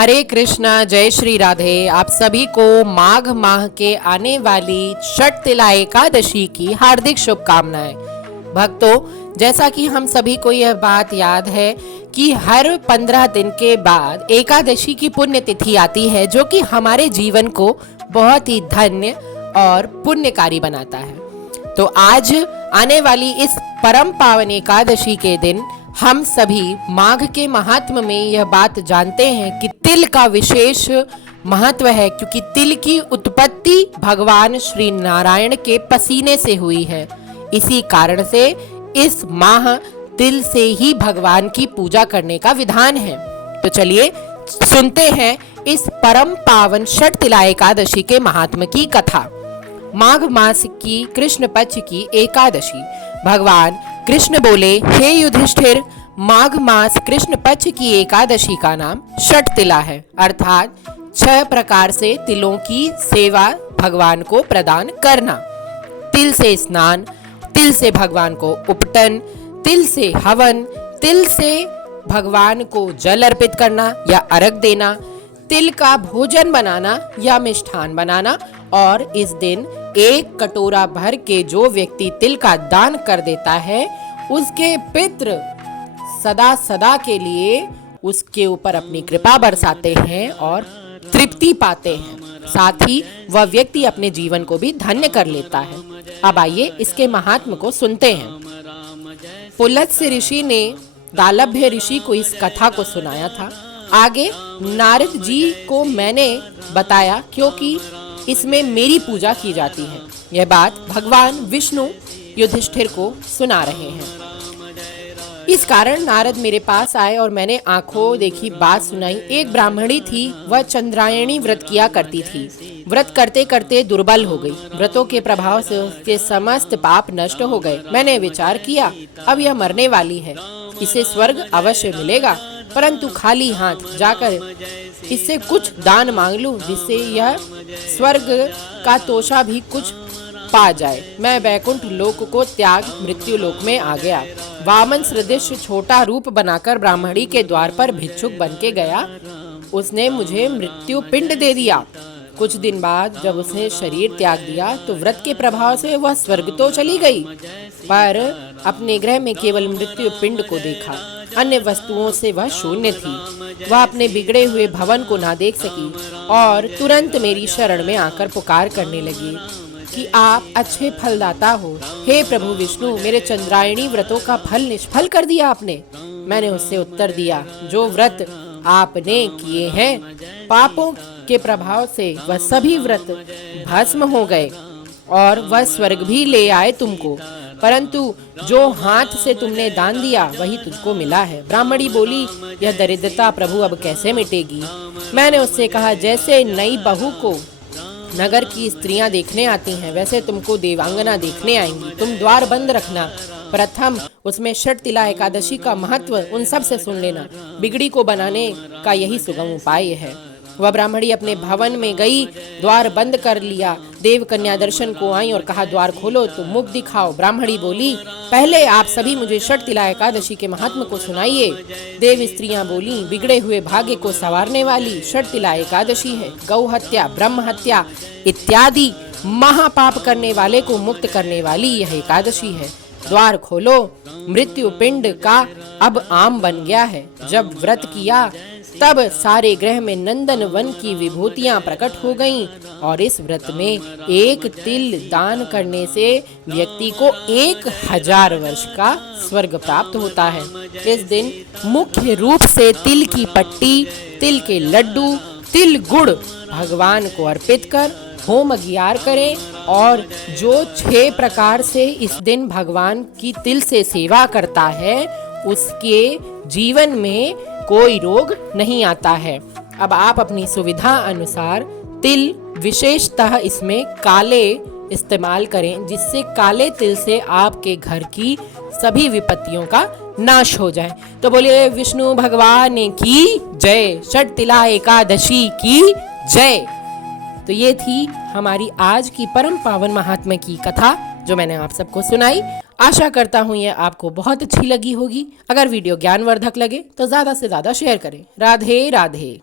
हरे कृष्णा, जय श्री राधे। आप सभी को माघ माह के आने वाली षटतिला एकादशी की हार्दिक शुभकामनाएं। भक्तों, जैसा कि हम सभी को यह बात याद है कि हर 15 दिन के बाद एकादशी की पुण्यतिथि आती है, जो कि हमारे जीवन को बहुत ही धन्य और पुण्यकारी बनाता है। तो आज आने वाली इस परम पावन एकादशी के दिन हम सभी माघ के महात्म में यह बात जानते हैं कि तिल का विशेष महत्व है, क्योंकि तिल की उत्पत्ति भगवान श्री नारायण के पसीने से हुई है। इसी कारण से इस माह तिल से ही भगवान की पूजा करने का विधान है। तो चलिए सुनते हैं इस परम पावन षटतिला एकादशी के महात्म की कथा। माघ मास की कृष्ण पक्ष की एकादशी। भगवान कृष्ण बोले, हे युधिष्ठिर, माघ मास कृष्ण पक्ष की एकादशी का नाम षटतिला है, अर्थात 6 प्रकार से तिलों की सेवा भगवान को प्रदान करना। तिल से स्नान, तिल से भगवान को उपटन, तिल से हवन, तिल से भगवान को जल अर्पित करना या अर्घ देना, तिल का भोजन बनाना या मिष्ठान बनाना, और इस दिन 1 कटोरा भर के जो व्यक्ति तिल का दान कर देता है, उसके पितृ सदा सदा के लिए उसके ऊपर अपनी कृपा बरसाते हैं और तृप्ति पाते हैं। साथ ही वह व्यक्ति अपने जीवन को भी धन्य कर लेता है। अब आइए इसके महात्म को सुनते हैं। पुलत्स्य ऋषि ने दालभ्य ऋषि को इस कथा को सुनाया था। आगे नारद जी को मैंने बताया, क्योंकि इसमें मेरी पूजा की जाती है। यह बात भगवान विष्णु युधिष्ठिर को सुना रहे हैं। इस कारण नारद मेरे पास आए और मैंने आंखों देखी बात सुनाई। एक ब्राह्मणी थी, वह चंद्रायणी व्रत किया करती थी। व्रत करते करते दुर्बल हो गई। व्रतों के प्रभाव से उसके समस्त पाप नष्ट हो गए। मैंने विचार किया, अब यह मरने वाली है, इसे स्वर्ग अवश्य मिलेगा, परंतु खाली हाथ जाकर इससे कुछ दान मांग लूं, जिससे यह स्वर्ग का तोषा भी कुछ पा जाए। मैं वैकुंठ लोक को त्याग मृत्यु लोक में आ गया। वामन सदृश छोटा रूप बनाकर ब्राह्मणी के द्वार पर भिक्षुक बन के गया। उसने मुझे मृत्यु पिंड दे दिया। कुछ दिन बाद जब उसने शरीर त्याग दिया तो व्रत के प्रभाव से वह स्वर्ग तो चली गई, पर अपने गृह में केवल मृत्यु पिंड को देखा। अन्य वस्तुओं से वह शून्य थी। वह अपने बिगड़े हुए भवन को ना देख सकी और तुरंत मेरी शरण में आकर पुकार करने लगी कि आप अच्छे फलदाता हो। हे प्रभु विष्णु, मेरे चंद्रायणी व्रतों का फल निष्फल कर दिया आपने। मैंने उससे उत्तर दिया, जो व्रत आपने किए हैं, पापों के प्रभाव से वह सभी व्रत भस्म हो गए और वह स्वर्ग भी ले आए तुमको, परंतु जो हाथ से तुमने दान दिया वही तुझको मिला है। ब्राह्मणी बोली, यह दरिद्रता प्रभु अब कैसे मिटेगी? मैंने उससे कहा, जैसे नई बहू को नगर की स्त्रियां देखने आती हैं, वैसे तुमको देवांगना देखने आएंगी। तुम द्वार बंद रखना, प्रथम उसमें षटतिला एकादशी का महत्व उन सब से सुन लेना। बिगड़ी को बनाने का यही सुगम उपाय है। वह ब्राह्मणी अपने भवन में गई, द्वार बंद कर लिया। देव कन्या दर्शन को आई और कहा, द्वार खोलो तो मुख दिखाओ। ब्राह्मणी बोली, पहले आप सभी मुझे षटतिला एकादशी के महात्म को सुनाइए। देव स्त्रियां बोली, बिगड़े हुए भाग्य को संवारने वाली षटतिला एकादशी है। गौ हत्या, ब्रह्म हत्या इत्यादि महापाप करने वाले को मुक्त करने वाली यह एकादशी है। द्वार खोलो, मृत्यु पिंड का अब आम बन गया है। जब व्रत किया तब सारे ग्रह में नंदन वन की विभूतियां प्रकट हो गईं, और इस व्रत में 1 तिल दान करने से व्यक्ति को 1000 वर्ष का स्वर्ग प्राप्त होता है। इस दिन मुख्य रूप से तिल की पट्टी, तिल के लड्डू, तिल गुड़ भगवान को अर्पित कर होम अगियार करें, और जो 6 प्रकार से इस दिन भगवान की तिल से सेवा करता है, उसके जीवन में कोई रोग नहीं आता है। अब आप अपनी सुविधा अनुसार तिल, विशेषतः इसमें काले इस्तेमाल करें, जिससे काले तिल से आपके घर की सभी विपत्तियों का नाश हो जाए। तो बोलिए विष्णु भगवान की जय, षटतिला एकादशी की जय। तो ये थी हमारी आज की परम पावन महात्म्य की कथा, जो मैंने आप सबको सुनाई। आशा करता हूँ ये आपको बहुत अच्छी लगी होगी। अगर वीडियो ज्ञानवर्धक लगे तो ज़्यादा से ज़्यादा शेयर करें। राधे राधे।